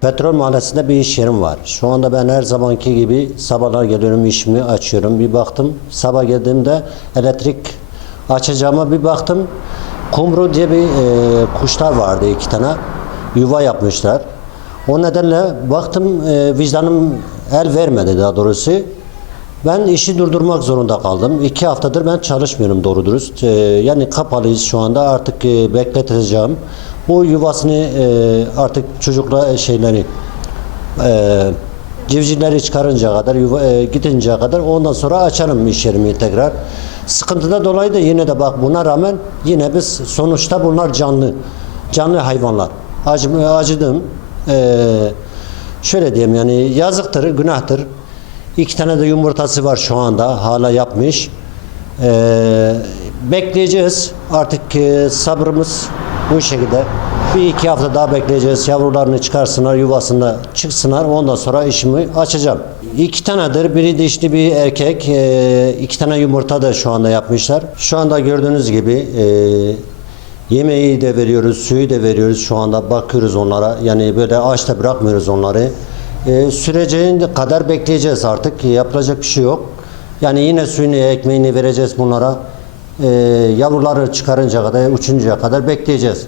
Petrol mahallesinde bir iş yerim var. Şu anda ben her zamanki gibi sabahlar geliyorum işimi açıyorum. Bir baktım sabah geldiğimde elektrik açacağıma bir baktım. Kumru diye bir e, kuşlar vardı iki tane. Yuva yapmışlar. O nedenle baktım e, vicdanım el vermedi daha doğrusu. Ben işi durdurmak zorunda kaldım. İki haftadır ben çalışmıyorum doğru dürüst. Ee, yani kapalıyız şu anda artık e, bekleteceğim. Bu yuvasını e, artık çocukla şeyleri e, civcivleri çıkarınca kadar yuva, e, gidinceye kadar ondan sonra açarım iş yerimi tekrar. Sıkıntıda dolayı da yine de bak buna rağmen yine biz sonuçta bunlar canlı. Canlı hayvanlar. Acım, acıdım. E, şöyle diyeyim yani yazıktır, günahtır. İki tane de yumurtası var şu anda. Hala yapmış. Ee, bekleyeceğiz. Artık e, sabrımız bu şekilde. Bir iki hafta daha bekleyeceğiz. Yavrularını çıkarsınlar, yuvasında çıksınlar. Ondan sonra işimi açacağım. İki tanedir. Biri dişli bir erkek. Ee, iki tane yumurta da şu anda yapmışlar. Şu anda gördüğünüz gibi e, yemeği de veriyoruz, suyu da veriyoruz. Şu anda bakıyoruz onlara. Yani böyle açta bırakmıyoruz onları. E, süreceğin kadar bekleyeceğiz artık. Yapılacak bir şey yok. Yani yine suyunu, ekmeğini vereceğiz bunlara. E, yavruları çıkarınca kadar, uçunca kadar bekleyeceğiz.